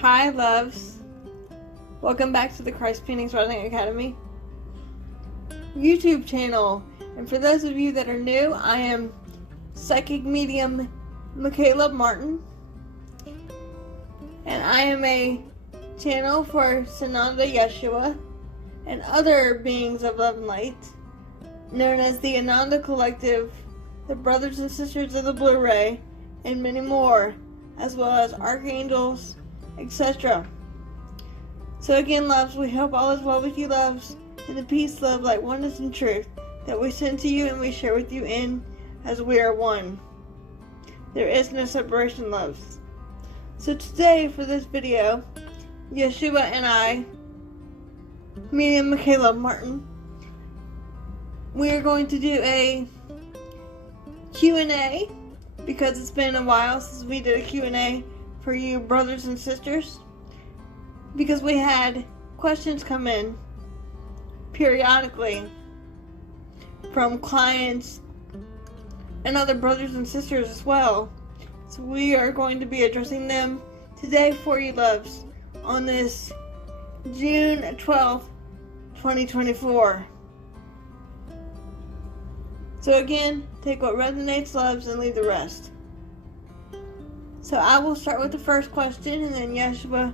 Hi, loves. Welcome back to the Christ Paintings Writing Academy YouTube channel. And for those of you that are new, I am psychic medium Mikala Martin. And I am a channel for Sananda Yeshua and other beings of love and light, known as the Ananda Collective, the Brothers and Sisters of the Blue Ray, and many more, as well as archangels, etc. So again, loves, we hope all is well with you, loves, and the peace, love, light, oneness, and truth that we send to you and we share with you in as we are one. There is no separation, loves. So today, for this video, Yeshua and I, medium Mikala Martin, we are going to do a Q&A because it's been a while since we did a Q&A for you brothers and sisters, because we had questions come in periodically from clients and other brothers and sisters as well. So we are going to be addressing them today for you, loves, on this June 12th, 2024. So again, take what resonates, loves, and leave the rest. So I will start with the first question, and then Yeshua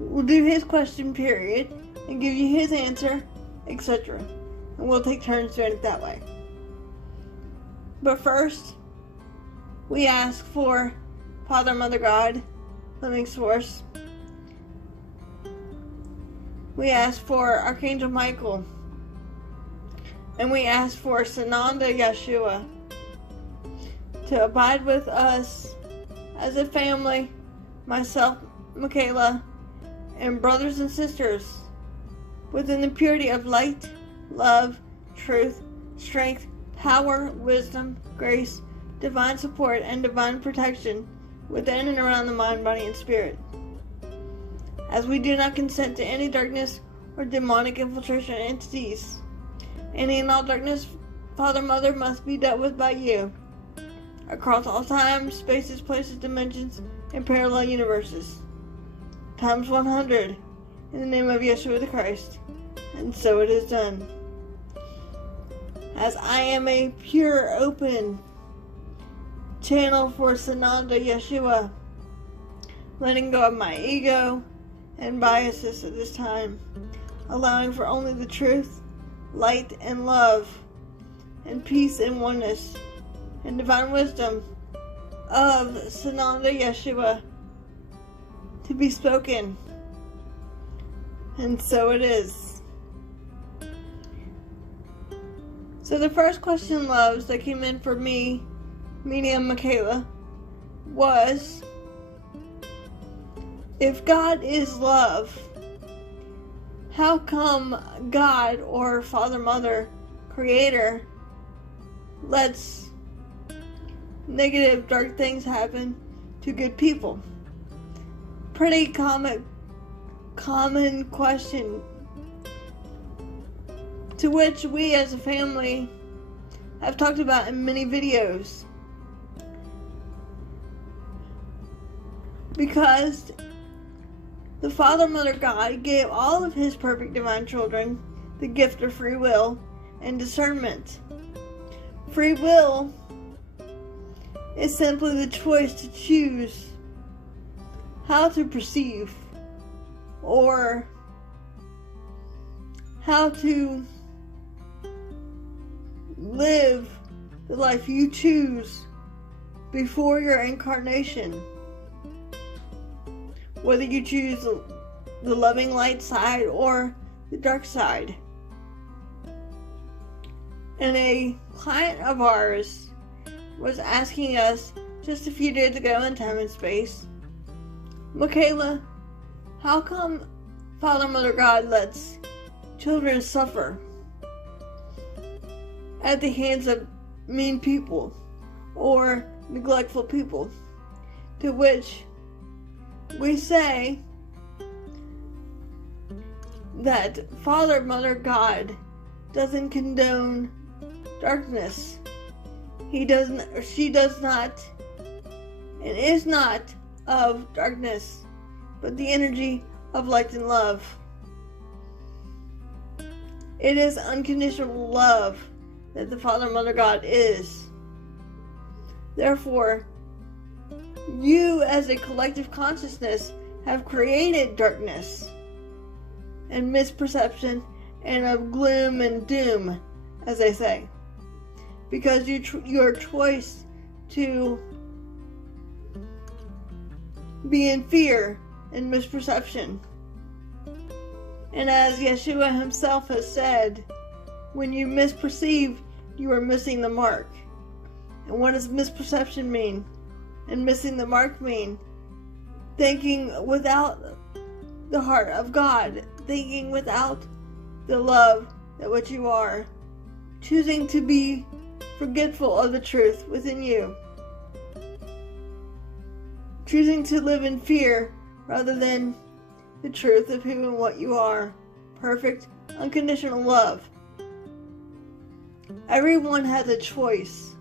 will do his question period and give you his answer, etc. And we'll take turns doing it that way. But first, we ask for Father, Mother, God, Living Source. We ask for Archangel Michael. And we ask for Sananda Yeshua to abide with us as a family, myself, Mikala, and brothers and sisters, within the purity of light, love, truth, strength, power, wisdom, grace, divine support, and divine protection within and around the mind, body, and spirit. As we do not consent to any darkness or demonic infiltration entities. Any and all darkness, Father, Mother, must be dealt with by you, across all times, spaces, places, dimensions, and parallel universes. Times 100, in the name of Yeshua the Christ. And so it is done. As I am a pure, open channel for Sananda Yeshua, letting go of my ego and biases at this time, allowing for only the truth, light, and love, and peace and oneness, and divine wisdom of Sananda Yeshua to be spoken. And so it is. So the first question, loves, that came in for me, medium Mikala, was, if God is love, how come God or Father, Mother, Creator lets negative, dark things happen to good people? Pretty common question, to which we as a family have talked about in many videos. Because the Father, Mother, God gave all of His perfect divine children the gift of free will and discernment. Free will is simply the choice to choose how to perceive or how to live the life you choose before your incarnation. Whether you choose the loving light side or the dark side. And a client of ours was asking us just a few days ago in time and space, Mikala, how come Father, Mother, God lets children suffer at the hands of mean people or neglectful people? To which we say that Father, Mother, God doesn't condone darkness. He doesn't, or she does not, and is not of darkness. but the energy of light and love. It is unconditional love that the Father, Mother, God is. Therefore, you as a collective consciousness have created darkness and misperception and of gloom and doom, as they say, because your choice to be in fear and misperception. And as Yeshua himself has said, when you misperceive, you are missing the mark. And what does misperception mean? And missing the mark mean? Thinking without the heart of God, thinking without the love that what you are, choosing to be forgetful of the truth within you, choosing to live in fear rather than the truth of who and what you are, perfect, unconditional love. Everyone has a choice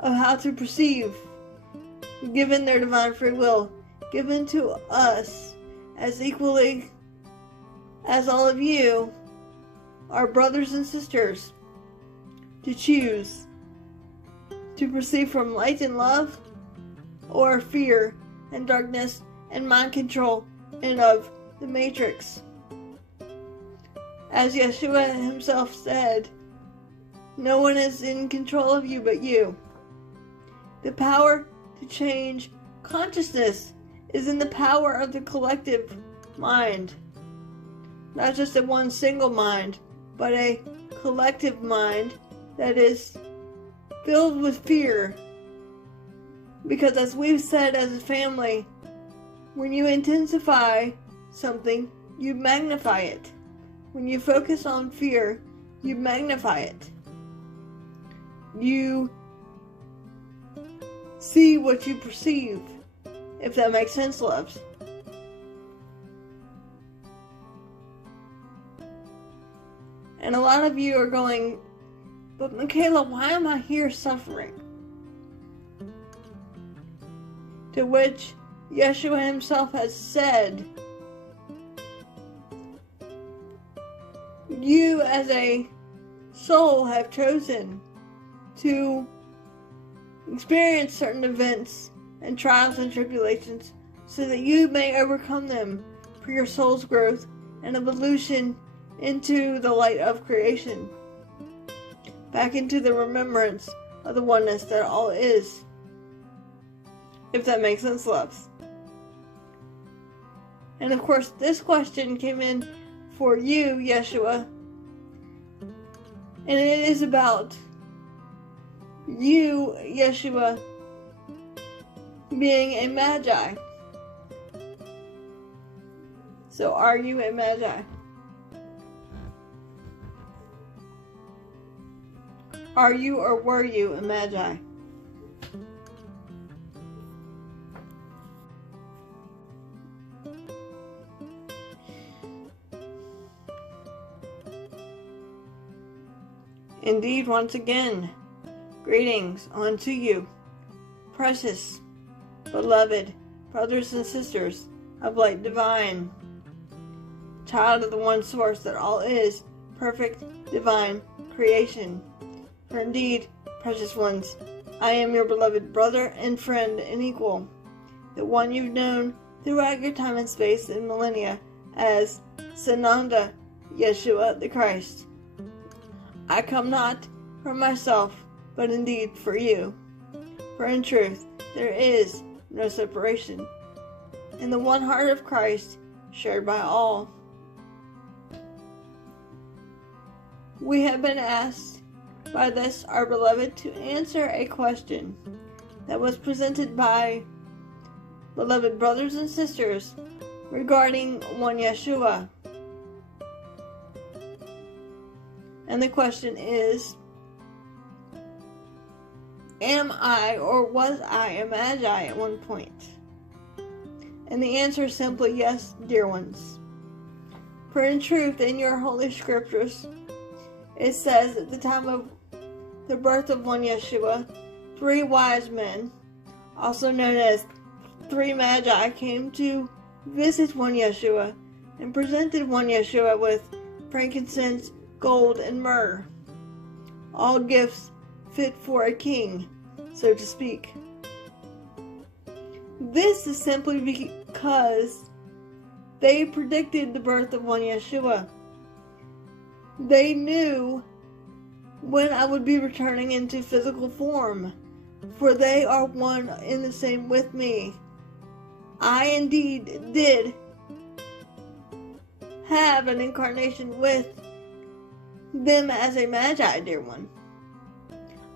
of how to perceive, given their divine free will, given to us as equally as all of you are brothers and sisters, to choose to perceive from light and love, or fear and darkness and mind control and of the matrix. As Yeshua himself said, no one is in control of you but you. The power to change consciousness is in the power of the collective mind. Not just a one single mind, but a collective mind that is filled with fear. Because as we've said as a family, when you intensify something, you magnify it. When you focus on fear, you magnify it. You see what you perceive, if that makes sense, loves. And a lot of you are going, but Mikala, why am I here suffering? To which Yeshua himself has said, you as a soul have chosen to experience certain events and trials and tribulations so that you may overcome them for your soul's growth and evolution into the light of creation, back into the remembrance of the oneness that all is. If that makes sense, loves. And of course, this question came in for you, Yeshua, and it is about you, Yeshua, being a magi. So are you a magi? Are you or were you a magi? Indeed, once again, greetings unto you, precious, beloved brothers and sisters of light divine, child of the one source that all is, perfect divine creation. For indeed, precious ones, I am your beloved brother and friend and equal, the one you've known throughout your time and space and millennia as Sananda, Yeshua the Christ. I come not for myself, but indeed for you. For in truth, there is no separation in the one heart of Christ, shared by all. We have been asked by this, our beloved, to answer a question that was presented by beloved brothers and sisters regarding one Yeshua. And the question is, am I or was I a magi at one point? And the answer is simply yes, dear ones. For in truth, in your holy scriptures, it says at the time of the birth of one Yeshua, 3 wise men, also known as 3 magi came to visit one Yeshua and presented one Yeshua with frankincense, gold, and myrrh, all gifts fit for a king, so to speak. This is simply because they predicted the birth of one Yeshua. They knew when I would be returning into physical form, for they are one and the same with me. I indeed did have an incarnation with them as a magi, dear one.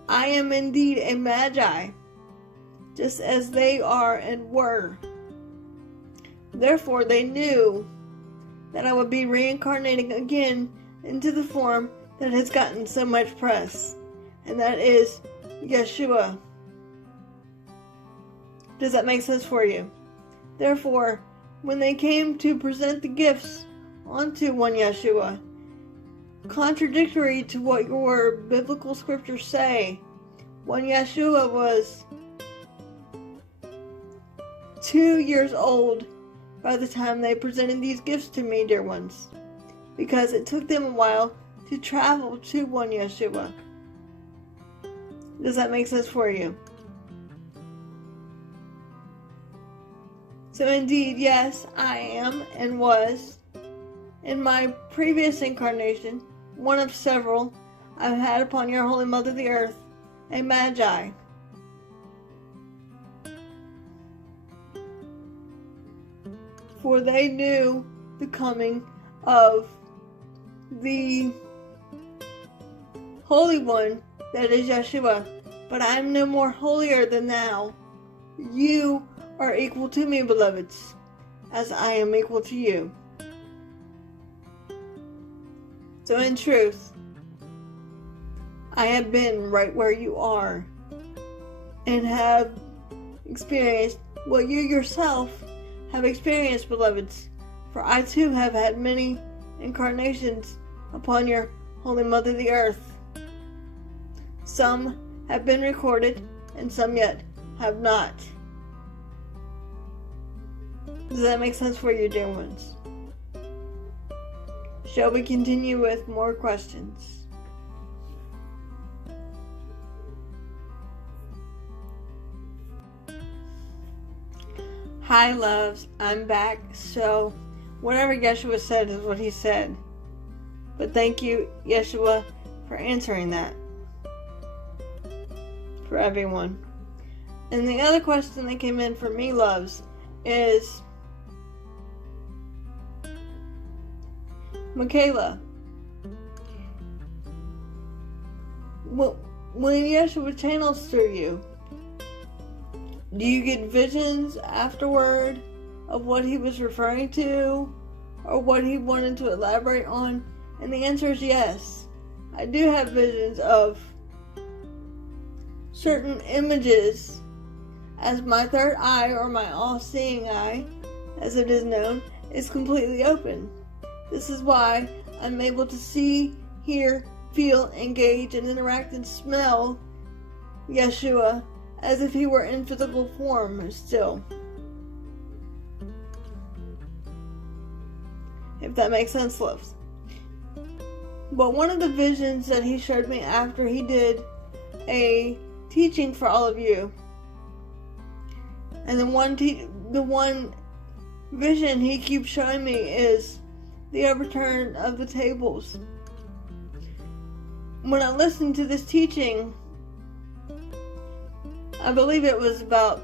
I am indeed a magi, just as they are and were. Therefore, they knew that I would be reincarnating again into the form that has gotten so much press, and that is Yeshua. Does that make sense for you? Therefore, when they came to present the gifts onto one Yeshua, contradictory to what your biblical scriptures say, one Yeshua was 2 years old by the time they presented these gifts to me, dear ones, because it took them a while to travel to one Yeshua. Does that make sense for you? So indeed, yes, I am and was, in my previous incarnation, one of several I've had upon your Holy Mother the Earth, a magi. For they knew the coming of the Holy One, that is Yeshua. But I am no more holier than thou. You are equal to me, beloveds, as I am equal to you. So in truth, I have been right where you are and have experienced what you yourself have experienced, beloveds. For I too have had many incarnations upon your Holy Mother the Earth. Some have been recorded and some yet have not. Does that make sense for you, dear ones? Shall we continue with more questions? Hi, loves. I'm back. So, whatever Yeshua said is what he said. But thank you, Yeshua, for answering that. For everyone. And the other question that came in for me, loves, is Mikala, when Yeshua channels through you, do you get visions afterward of what he was referring to or what he wanted to elaborate on? And the answer is yes. I do have visions of certain images, as my third eye, or my all-seeing eye, as it is known, is completely open. This is why I'm able to see, hear, feel, engage, and interact and smell Yeshua as if he were in physical form still. If that makes sense, loves. But one of the visions that he showed me after he did a teaching for all of you, and the one vision he keeps showing me is the overturn of the tables. When I listened to this teaching, I believe it was about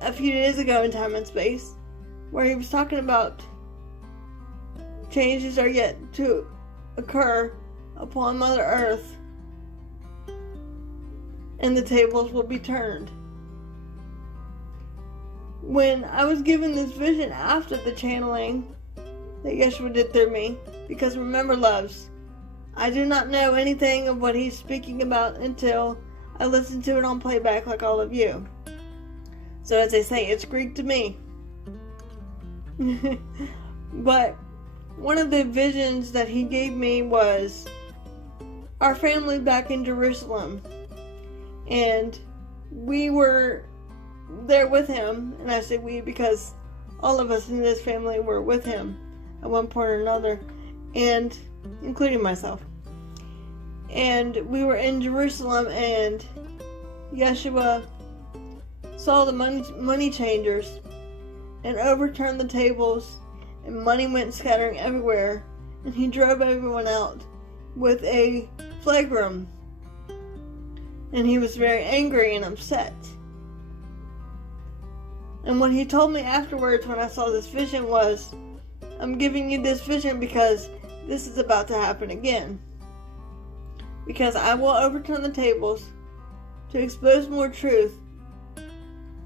a few days ago in time and space, where he was talking about changes are yet to occur upon Mother Earth, and the tables will be turned. When I was given this vision after the channeling that Yeshua did through me, because remember, loves, I do not know anything of what he's speaking about until I listen to it on playback like all of you. So as they say, it's Greek to me. But one of the visions that he gave me was our family back in Jerusalem. And we were there with him, and I say we because all of us in this family were with him at one point or another, and including myself. And we were in Jerusalem, and Yeshua saw the money changers and overturned the tables, and money went scattering everywhere, and he drove everyone out with a flagrum, and he was very angry and upset. And what he told me afterwards when I saw this vision was, I'm giving you this vision because this is about to happen again. Because I will overturn the tables to expose more truth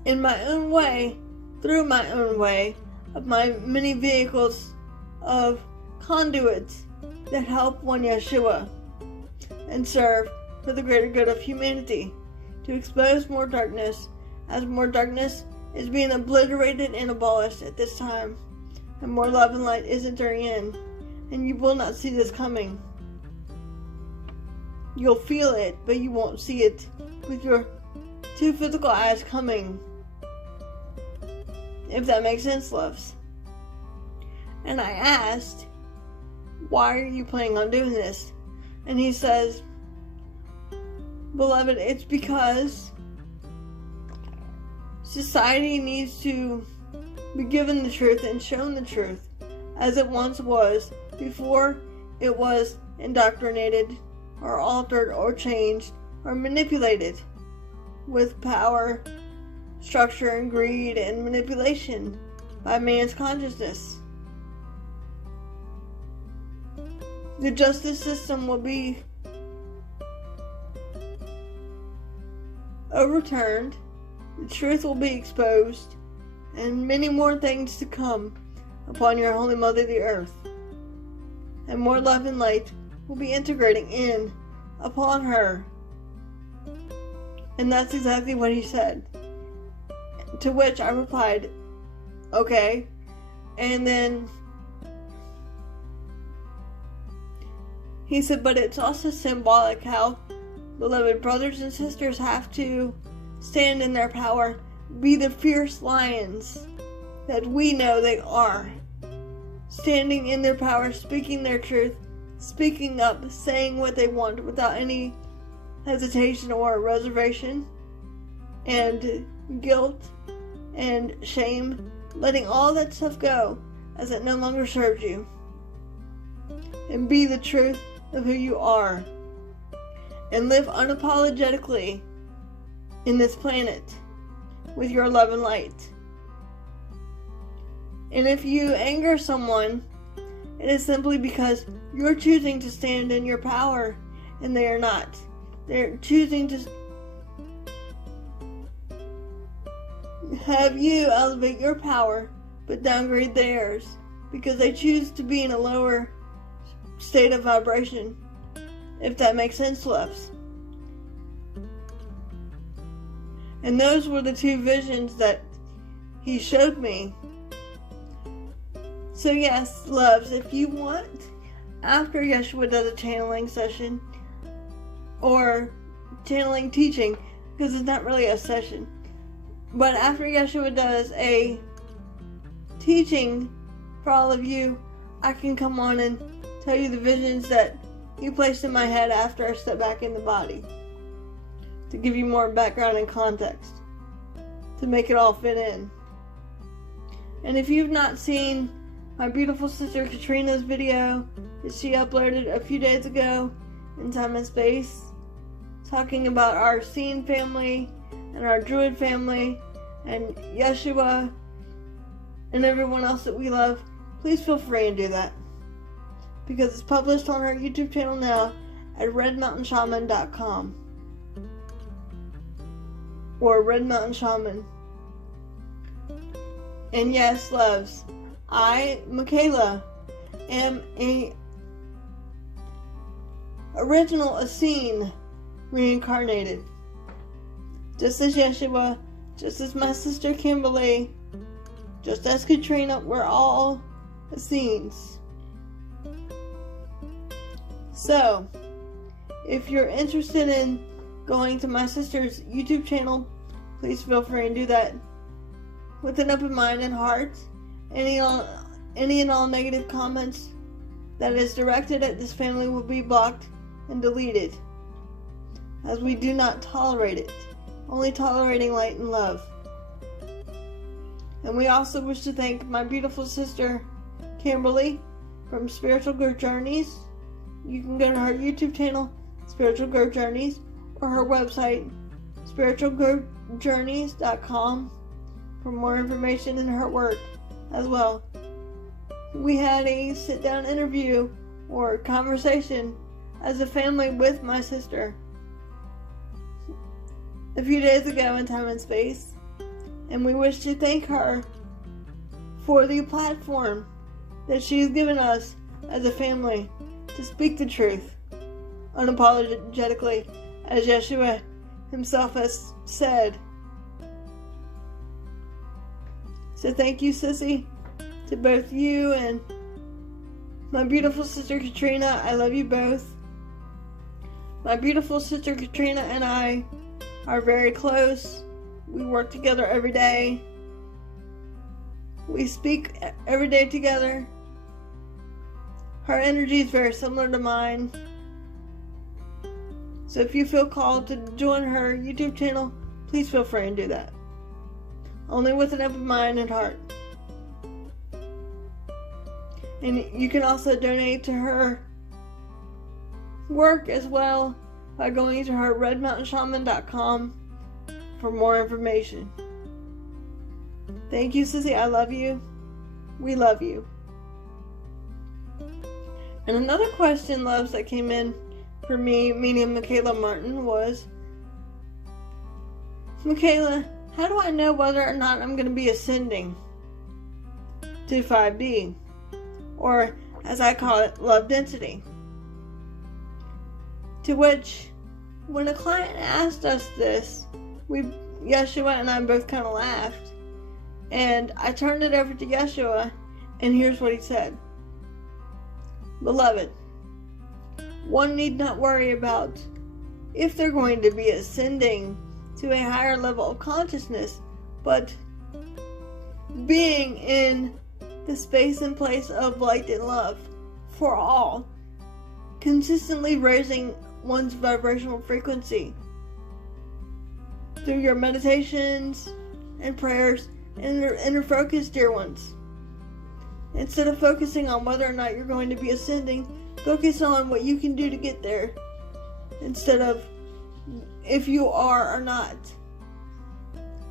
in my own way, through my own way, of my many vehicles of conduits that help one Yeshua and serve for the greater good of humanity, to expose more darkness, as more darkness is being obliterated and abolished at this time, and more love and light is entering in, and you will not see this coming. You'll feel it, but you won't see it with your two physical eyes coming, if that makes sense, loves. And I asked, why are you planning on doing this? And he says, beloved, it's because society needs to be given the truth and shown the truth as it once was, before it was indoctrinated or altered or changed or manipulated with power, structure, and greed and manipulation by man's consciousness. The justice system will be overturned, the truth will be exposed, and many more things to come upon your Holy Mother the Earth. And more love and light will be integrating in upon her. And that's exactly what he said. To which I replied, okay. And then he said, but it's also symbolic how beloved brothers and sisters have to stand in their power, be the fierce lions that we know they are, standing in their power, speaking their truth, speaking up, saying what they want without any hesitation or reservation, and guilt and shame, letting all that stuff go as it no longer serves you, and be the truth of who you are, and live unapologetically in this planet with your love and light. And if you anger someone, it is simply because you're choosing to stand in your power and they are not. They're choosing to have you elevate your power but downgrade theirs because they choose to be in a lower state of vibration, if that makes sense, loves. And those were the two visions that he showed me. So yes, loves, if you want, after Yeshua does a channeling session or channeling teaching, because it's not really a session, but after Yeshua does a teaching for all of you, I can come on and tell you the visions that he placed in my head after I stepped back in the body, to give you more background and context, to make it all fit in. And if you've not seen my beautiful sister Katrina's video that she uploaded a few days ago in Time and Space, talking about our Scene family and our Druid family and Yeshua and everyone else that we love, please feel free and do that, because it's published on our YouTube channel now at redmountainshaman.com or Red Mountain Shaman. And yes, loves, I, Mikala, am a original Ascension reincarnated. Just as Yeshua, just as my sister Kimberly, just as Katrina, we're all Ascensions. So, if you're interested in going to my sister's YouTube channel please feel free and do that. With an open mind and heart, any and all negative comments that is directed at this family will be blocked and deleted, as we do not tolerate it, only tolerating light and love. And we also wish to thank my beautiful sister, Kimberly, from Spiritual Growth Journeys. You can go to her YouTube channel, Spiritual Growth Journeys, or her website, spiritualgrowthjourneys.com, for more information in her work as well. We had a sit-down interview or conversation as a family with my sister a few days ago in time and space, and we wish to thank her for the platform that she has given us as a family to speak the truth unapologetically, as Yeshua himself has said. So thank you, Sissy, to both you and my beautiful sister Katrina. I love you both. My beautiful sister Katrina and I are very close. We work together every day. We speak every day together. Her energy is very similar to mine. So if you feel called to join her YouTube channel, please feel free and do that. Only with an open mind and heart. And you can also donate to her work as well by going to her redmountainshaman.com for more information. Thank you, Sissy. I love you. We love you. And another question, loves, that came in for me, meaning Mikala Martin, was, Mikala, how do I know whether or not I'm going to be ascending to 5D? Or, as I call it, love density. To which, when a client asked us this, Yeshua and I both kind of laughed. And I turned it over to Yeshua, and here's what he said. Beloved, one need not worry about if they're going to be ascending to a higher level of consciousness, but being in the space and place of light and love for all, consistently raising one's vibrational frequency through your meditations and prayers and inner focus, dear ones. Instead of focusing on whether or not you're going to be ascending, focus on what you can do to get there, instead of if you are or not.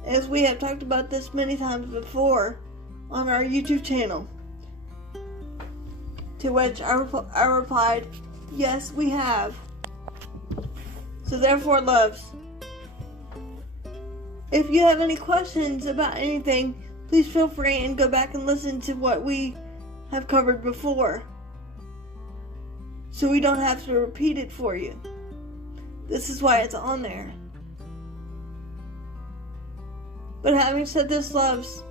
As we have talked about this many times before on our YouTube channel. To which I replied, yes, we have. So therefore, loves, if you have any questions about anything, please feel free and go back and listen to what we have covered before, so we don't have to repeat it for you. This is why it's on there. But having said this, loves,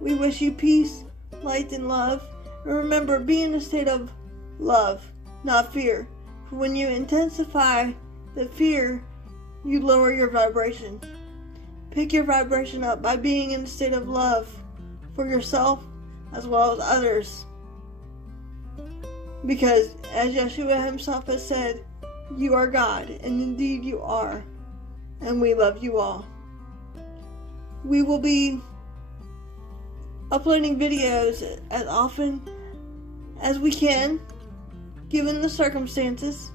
we wish you peace, light, and love. And remember, be in a state of love, not fear. For when you intensify the fear, you lower your vibration. Pick your vibration up by being in a state of love for yourself as well as others. Because, as Yeshua himself has said, you are God, and indeed you are. And we love you all. We will be uploading videos as often as we can, given the circumstances.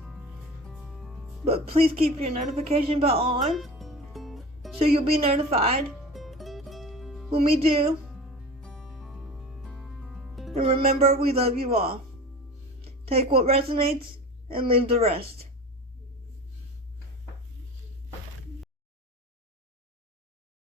But please keep your notification bell on, so you'll be notified when we do. And remember, we love you all. Take what resonates and leave the rest.